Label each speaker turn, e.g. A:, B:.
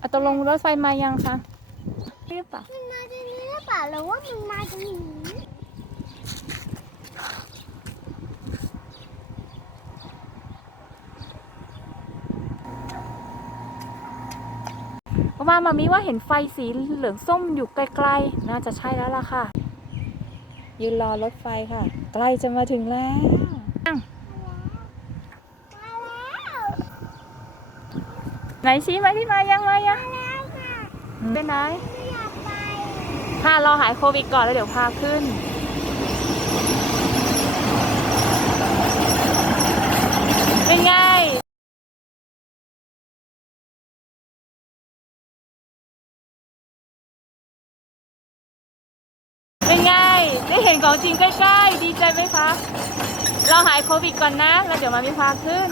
A: อะตกลงรถไฟมายังคะรีบปะ
B: มันมาตรงนี้หรือเปล่าหรือว่ามันมาตรงนี้
A: เพราะว่ามามีว่าเห็นไฟสีเหลืองส้มอยู่ไกลๆ น่าจะใช่แล้วล่ะค่ะ ยืนรอรถไฟค่ะ ใกล้จะมาถึงแล้ว
B: มาแล้ว
A: ไหนชี้มาที่มายังมายัง
B: มาแล้วค่ะ
A: ไปไหน
B: ไม่อยากไป
A: ค่ะรอหายโควิดก่อนแล้วเดี๋ยวพาขึ้น เป็นไงเป็นไง ได้เห็นของจริงใกล้ๆ ดีใจไหมคะ เราหายโควิดก่อนนะ แล้วเดี๋ยวมามีพาขึ้น